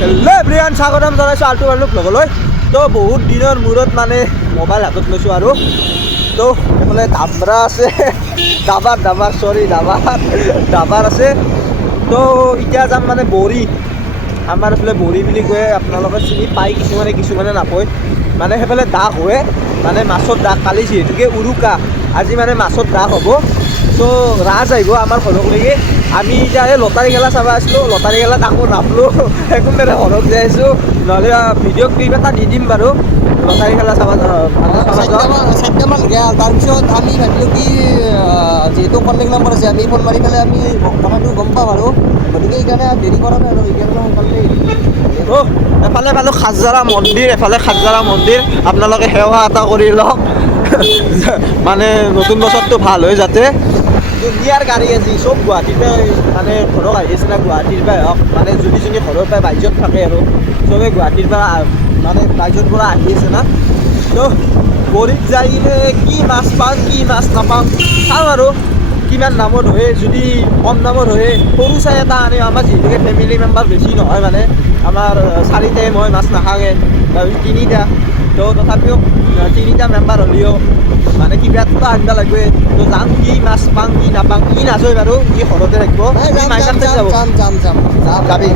Hello' everyone, স্বাগতম জনাইছোঁ আল্টু বাল্টু ব্লগলৈ। তো বহুত দিনৰ মূৰত মানে মোবাইল হাতত লৈছোঁ আৰু তো এইফালে দামৰা আছে, দাবাৰ আছে। তো এতিয়া যাম মানে বৰি, আমাৰ এইফালে বৰি বুলি কয়, আপোনালোকে চিনি পায় কিছুমানে নাপায়। মানে সেইফালে দাগ হয়, মানে মাছৰ দাগ। কালি যিহেতুকে উৰুকা, আজি মানে মাছৰ দাগ হ'ব। তো ৰাজ আহিব আমাৰ ঘৰলৈকে। আমি এতিয়া এই লটাৰী খেলা চাব আছিলোঁ, লটাৰী খেলা তাকো নাপলোঁ, সেইকাৰণে ঘৰত যাই আছোঁ। নহ'লে ভিডিঅ' ক্লিপ এটা দি দিম বাৰু, লটাৰী খেলা চাব চাৰিটামান গেল। তাৰপিছত আমি ভাবিলোঁ কি যিহেতু কণ্টেক্ট নম্বৰ আছে, আমি ফোন মাৰি পেলাই আমি কথাটো গম পাম আৰু গতিকে সেইকাৰণে দেৰি কৰা নাই আৰু সেইকাৰণে সোনকালে। এফালে পালোঁ খাজৰা মন্দিৰ, আপোনালোকে সেৱা এটা কৰি লওক। মানে নতুন বছৰটো ভাল হয় যাতে। দুনিয়াৰ গাড়ী আজি চব গুৱাহাটীৰ পৰাই মানে ঘৰক আহি আছে না, গুৱাহাটীৰ পৰাই হওক মানে যোনে ঘৰৰ পৰাই বাহিৰত থাকে আৰু চবেই গুৱাহাটীৰ পৰা মানে বাহিৰৰ পৰা আহি আছে না। তো বৰিত যাই কিনে কি মাছ পাওঁ কি মাছ নাপাওঁ চাওঁ আৰু কিমান দামত হয়। যদি কম দামত হয় সৰু চাই এটা আনে। আমাৰ যিহেতুকে ফেমিলি মেম্বাৰ বেছি নহয়, মানে আমাৰ 4টাই, মই মাছ নাখাওঁৱে, 3টা। তো তথাপিও 3টা মেম্বাৰ হ'লেও মানে কিবা এটা আনিব লাগবে। তো যাম, কি মাছ পাওঁ কি নাপাওঁ। কি নাচয় বাৰু, কি ঘৰতে থাকিব, যাবি।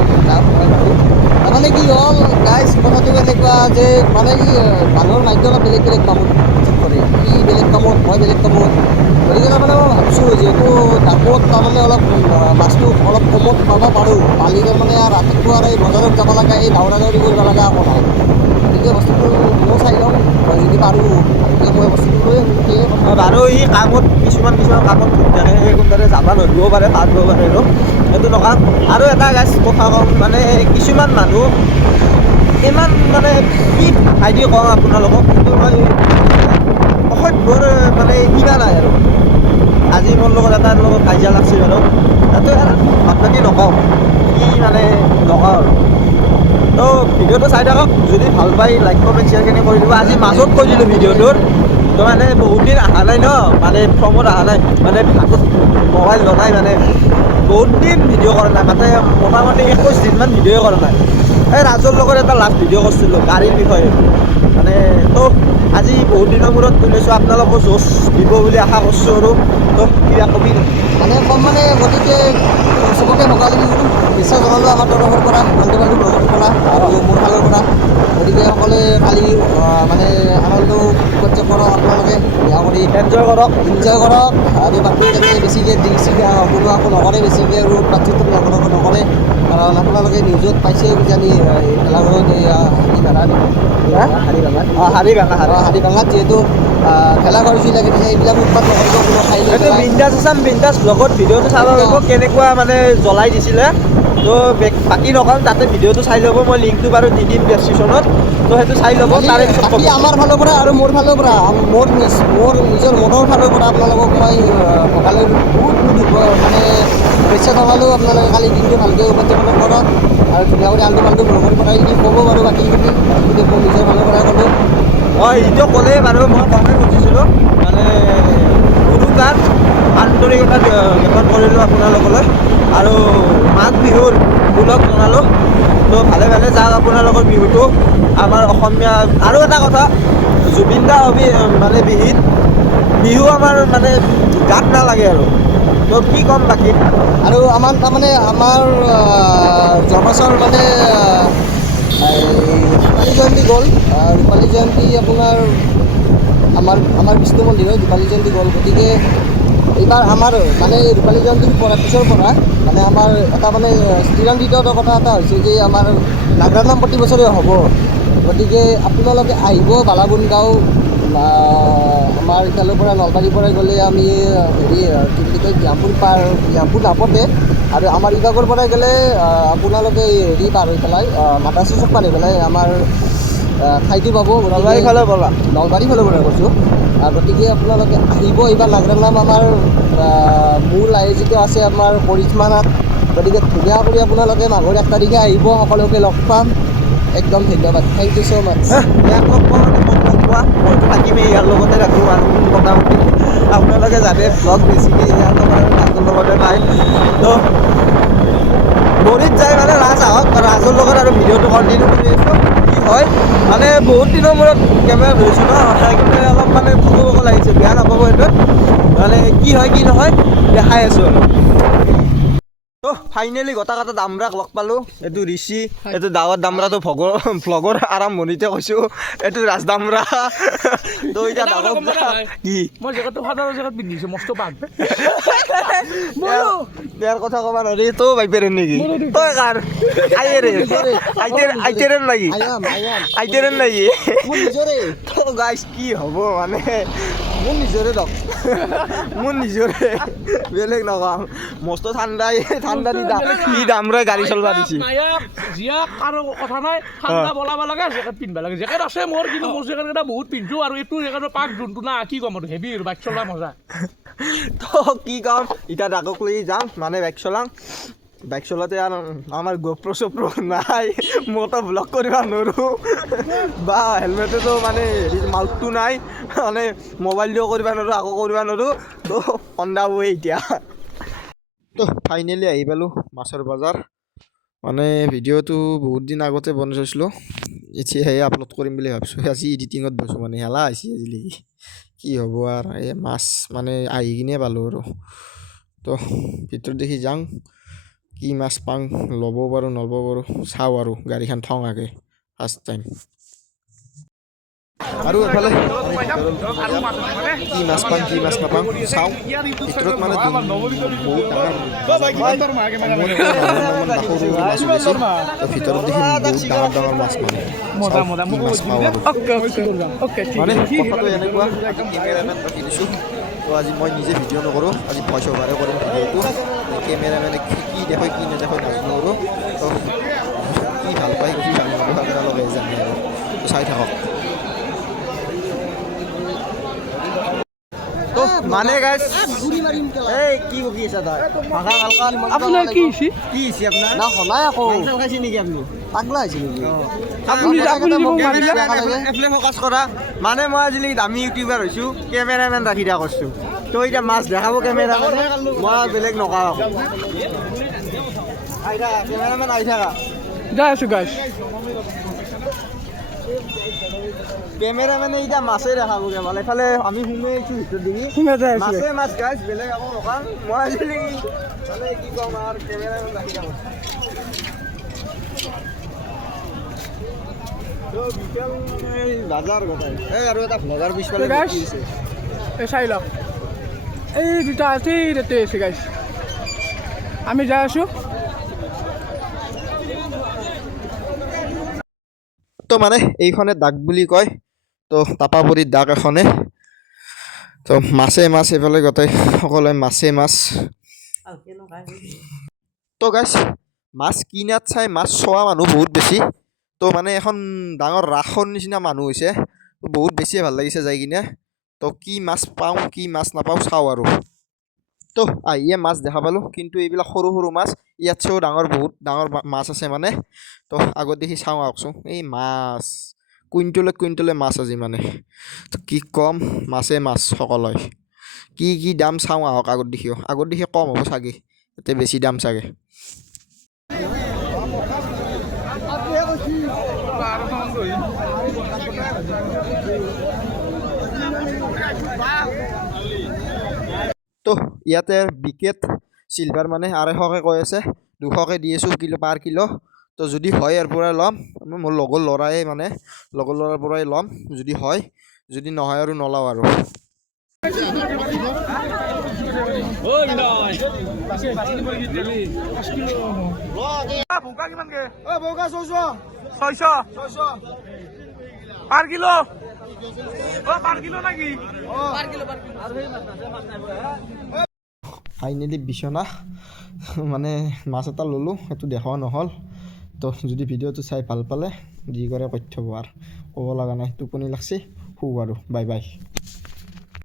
তাৰমানে কি হ'ল গাইজ, কথাটো এনেকুৱা যে মানে কি মানুহৰ মাইকী অলপ বেলেগ বেলেগ কামত কৰে, সি বেলেগ কামত, মই বেলেগ কামত। গতিকে তাৰমানে মই ভাবিছোঁ যিহেতু দামত তাৰমানে অলপ মাছটো অলপ কমত পাব পাৰোঁ, পালি তাৰমানে ৰাতিপুৱা এই বজাৰত যাব লগা, এই দৌৰা দৌৰি কৰিব লগা একো নাই। গতিকে বস্তুটো ময়ো চাই লওঁ, মই যদি পাৰোঁ গতিকে মই বস্তুটো লৈ আনিম। সেয়ে বাৰু ই কামত কিছুমান কামত থাকে, সেইকাৰণে যাব নোৱাৰিব পাৰে, পাৰিব পাৰে আৰু সেইটো নকওঁ। আৰু এটা গাছ কথা কওঁ, মানে কিছুমান মানুহ ইমান মানে কি ভাইটি কওঁ আপোনালোকক, কিন্তু মই অসভ্যৰ মানে কিবা নাই আৰু। আজি মোৰ লগত এটাৰ লগত কাজিয়া লাগছে বাৰু, তাতো ভাত পাতি নকওঁ, কি মানে নকওঁ আৰু। তো ভিডিঅ'টো চাই থাকক, যদি ভাল পায় লাইক কমেণ্ট শ্বেয়াৰখিনি কৰি দিব। আজি মাজত কৈ দিলোঁ ভিডিঅ'টোৰ, তো মানে বহুত দিন অহা নাই ন, মানে ফ্ৰমত অহা নাই, মানে হাতত মোবাইল লগাই মানে বহুত দিন ভিডিঅ' কৰা নাই, মানে মোটামুটি 21 দিনমান ভিডিঅ'ই কৰা নাই। এই ৰাজৰ লগত এটা লাষ্ট ভিডিঅ' কৰিছিলোঁ গাড়ীৰ বিষয়ে, মানে তো আজি বহুত দিনৰ মূৰত তুলিছোঁ। আপোনালোকো জোচ দিব বুলি আশা কৰিছোঁ আৰু। তো কিবা কবি মানে কম মানে, গতিকে চবকে ভোগালী বিহুৰ শুভেচ্ছা জনালোঁ আমাৰ তৰফৰ পৰা, আল্টু বাল্টু ব্লগৰ পৰা আৰু মোৰ ফালৰ পৰা। গতিকে সকলোৱে কালি মানে আনন্দ উপভোগ কৰক, আপোনালোকে বেয়া কৰি এনজয় কৰক। আৰু বাকী যাতে বেছিকৈ কোনো একো নকৰে, বেছিকৈ আৰু উৎপাত নকৰে। কাৰণ আপোনালোকে নিউজত পাইছে কিজানি ভেলাঘৰত হাৰি হাড়ি ভাঙাত যিহেতু ভেলাঘৰ জুই লাগে, সেইবিলাক উৎপাত নকৰিব, কোনো খাই লৈ এইটো পেলাই। বিন্দাছ ব্লগত ভিডিঅ'টো চাব পাৰিব, কেনেকুৱা মানে জ্বলাই দিছিলে। তো বাকী নকওঁ, তাতে ভিডিঅ'টো চাই ল'ব, মই লিংকটো বাৰু দি দিম ডেছক্ৰিপশ্যনত। তো সেইটো চাই ল'ব, তাৰে পিছত ক'ব। বাকী আমাৰ ফালৰ পৰা আৰু মোৰ ফালৰ পৰা, মোৰ নিজৰ মনৰ ফালৰ পৰা আপোনালোকক মই ভোগালীৰ বহুত মানে শুভেচ্ছা জনালোঁ। আপোনালোকে কালি দিনটো ভালকৈ উদযাপন কৰক আৰু ধুনীয়া কৰি আল্টু বাল্টু ব্লগৰ পৰাই ক'ব বাৰু বাকীখিনি মোৰ নিজৰ ফালৰ পৰাই ক'লোঁ। হয়, এইটো ক'লেই বাৰু, মই কমেই খুজিছিলোঁ, মানে উৰুকাৰ আন্তৰিকতা জ্ঞাপন কৰিলোঁ আপোনালোকলৈ আৰু মাঘ বিহুৰ ওলগ জনালোঁ। তো ভালে ভালে যাওক আপোনালোকৰ বিহুটো, আমাৰ অসমীয়া। আৰু এটা কথা, জুবিন দা মানে বিহু আমাৰ মানে গাত নালাগে আৰু। তো কি ক'ম বাকী। আৰু আমাৰ তাৰমানে আমাৰ যোৱা বছৰ মানে ৰূপালী জয়ন্তী গ'ল। ৰূপালী জয়ন্তী আপোনাৰ আমাৰ বিষ্ণু মন্দিৰত ৰূপালী জয়ন্তী গ'ল। গতিকে এইবাৰ আমাৰ মানে ৰূপালী জয়ন্তীৰ পিছৰ পৰা মানে আমাৰ এটা মানে চিৰান্তিত কথা এটা হৈছে যে আমাৰ নাগ্ৰা নাম প্ৰতি বছৰে হ'ব। গতিকে আপোনালোকে আহিব বালাবুন গাঁও, আমাৰ ইফালৰ পৰা নলবাৰীৰ পৰা গ'লে আমি হেৰি কি বুলি কয় জ্ঞানপুৰ নাপতে, আৰু আমাৰ ইভাগৰ পৰা গ'লে আপোনালোকে হেৰি পাৰ হৈ পেলাই মাদ্ৰাছা চুক পাৰ হৈ পেলাই আমাৰ ঠাইটো পাব। নলবাৰীৰ ফালে ব'লা, নলবাৰীৰ ফালৰ পৰা কৈছোঁ। গতিকে আপোনালোকে আহিব। এইবাৰ নাগ্ৰা নাম আমাৰ মূল আয়োজিত আছে আমাৰ কৰিশ্মা নাথ। গতিকে ধুনীয়া কৰি আপোনালোকে মাঘৰ 1 তাৰিখে আহিব, সকলোকে লগ পাম। একদম ধন্যবাদ, থেংক ইউ ছ' মাছ। ইয়াক লগ পোৱা মইতো থাকিমেই, ইয়াৰ লগতে ৰাখোঁ আৰু মোটামুটি আপোনালোকে জানে ব্লগ বেছিকৈ ইয়াৰ লগত লগতে পায়। তো বৰিত যাই মানে ৰাজ আহক, ৰাজৰ লগত আৰু কণ্টিনিউ কৰি আছোঁ কি হয় মানে বহুত দিনৰ মূৰত কেমেৰা ধৰিছোঁ ন সেইকাৰণে অলপ মানে ভুক লাগিছে বেয়া নাপাব এইটোত মানে কি হয় কি নহয় দেখাই আছোঁ আৰু তো ফাইনেলি গোটা কাটা দামৰাক লগ পালোঁ এইটো ঋষি এইটো ডাঙৰ দামৰাটো ভ্লগৰ আৰম্ভণিতে কৈছোঁ এইটো ৰাজ দামৰা তো এতিয়া ডাঙৰ কি মই জেগাটো সাধাৰণ জেগাত পিন্ধিছোঁ মস্ত পাগ ইয়াৰ কথা ক'বা নোৱাৰি তো বাইপেৰেন নেকি তই কাৰ আইতেৰেন লাগি আইতেৰেন লাগি মোৰ নিজৰে তো গাইছ কি হ'ব মানে মোৰ নিজৰে দক মোৰ নিজৰে বেলেগ নকওঁ মস্ত ঠাণ্ডা ই দামৰাই গাড়ী চলাব দিছে জীয়াক আৰু কথা নাই ঠাণ্ডা বলাব লাগে জেকেট পিন্ধিব লাগে জেকেট আছে মোৰ কিন্তু মোৰ জেকেট কেইটা বহুত পিন্ধছোঁ আৰু এইটো জেকেটৰ পাক যোনটো না কি ক'ম আৰু হেভি বাইক চলোৱা মজা তো কি ক'ম এতিয়া ডাকক লৈ যাম মানে বাইক চলাতে আৰু আমাৰ গোপ্ৰ চোপ্ৰ নাই মইতো ব্লগ কৰিব নোৱাৰোঁ বা হেলমেটতো মানে মাউথটো নাই মানে মোবাইল দিও কৰিব নোৱাৰোঁ আকৌ কৰিব নোৱাৰোঁ তো সন্ধাবই এতিয়া তো ফাইনেলি আহি পালোঁ মাছৰ বজাৰ মানে ভিডিঅ'টো বহুত দিন আগতে বনাই থৈছিলোঁ এতিয়াহে আপলোড কৰিম বুলি ভাবিছোঁ আজি এডিটিঙত বৈছোঁ মানে হেলা আহিছে আজিলৈকে কি হ'ব আৰু এই মাছ মানে আহি কিনে পালোঁ আৰু তো ভিতৰত দেখি যাওঁ কি মাছ পাওঁ ল'ব পাৰোঁ নল'ব পাৰোঁ চাওঁ আৰু গাড়ীখন থওঁ আগে ফাৰ্ষ্ট টাইম আৰু এফালে কি মাছ পাওঁ কি মাছ নাপাওঁ চাওঁ ভিতৰত মানে বহুত ডাঙৰ মাছ ওলাইছে তো ভিতৰত দেখি বহুত ডাঙৰ মাছ মানে কি মাছ পাওঁ আৰু মানে কথাটো এনেকুৱা আজি কেমেৰামেন ৰাখি দিছোঁ তো আজি মই নিজে ভিডিঅ' নকৰোঁ আজি ভইচ অভাৰে কৰিম ভিডিঅ'টো কেমেৰামেনে কি দেখে কি নেদেখে নাজানো আৰু তো কি ভাল পায় কি ভাল নাপায় আপোনালোকে জানে আৰু তো চাই থাকক তো মানে গাইছ এই কি বকি আছা তই ভাষা ভালকা আপোনাৰ কি হৈছে কি হৈছে আপোনাৰ না সলাই আকৌ মাংস খাইছে নেকি আপুনি পাগলা হৈছে নেকি আপুনি মোক মাৰিলে এফলে ফ'কাছ কৰা মানে মই আজিলৈকে দামী ইউটিউবাৰ হৈছোঁ কেমেৰামেন ৰাখি দিয়া কৰিছোঁ তো এতিয়া মাছ দেখাব কেমেৰামেনে মই বেলেগ নকওঁ আহি থাকা কেমেৰামেন আহি থাকা যাই আছোঁ গাইছ কেমেৰামেনে এতিয়া মাছে দেখাবগৈ মানে এইফালে আমি সোমাই আহিছোঁ ভিতৰত দেখি মাছে মাছ গাইছ বেলেগ আকৌ নকওঁ মই আজিলৈকে মানে কি ক'ম আৰু কেমেৰামেন ৰাখি দিয়া বাজাৰ কথা এই আৰু এটা ভ্লগাৰ পিছফালে এই চাই লওক এই দুটা আছে তাতে আছে গাইছ আমি যাই আছোঁ তো মানে এইখনে দাগ বুলি কয় তো তাপাপৰিত দাগ এখনে তো মাছে মাছ এইফালে গোটেই সকলোৱে মাছে মাছ তো গাইছ মাছ কিনাত চাই মাছ চোৱা মানুহ বহুত বেছি তো মানে এখন ডাঙৰ ৰাসৰ নিচিনা মানুহ হৈছে বহুত বেছিয়ে ভাল লাগিছে যাই কিনে তো কি মাছ পাওঁ কি মাছ নাপাওঁ চাওঁ আৰু তো আহিয়ে মাছ দেখা পালোঁ কিন্তু এইবিলাক সৰু সৰু মাছ ইয়াতছেও বহুত ডাঙৰ মাছ আছে মানে তো আগত দেখি চাওঁ আহকচোন এই মাছ কুইণ্টলে মাছ আজি মানে তো কি ক'ম মাছে মাছ সকলোৱে কি দাম চাওঁ আহক আগত দেখি কম হ'ব চাগে ইয়াতে বেছি দাম চাগে তো ইয়াতে বিকেট চিলভাৰ মানে 250কৈ কৈ আছে 200কৈ দি আছোঁ পাৰ কিলো তো যদি হয় ইয়াৰ পৰাই ল'ম মোৰ লগৰ ল'ৰাৰ পৰাই ল'ম যদি হয় যদি নহয় আৰু নলওঁ আৰু ফাইনেলি বিচনা মানে মাছ এটা ল'লোঁ সেইটো দেখাও নহ'ল তো যদি ভিডিঅ'টো চাই ভাল পালে যি কৰে কৈ থ'ব আৰু ক'ব লগা নাই টোপনি লাগছে শুওঁ আৰু বাই বাই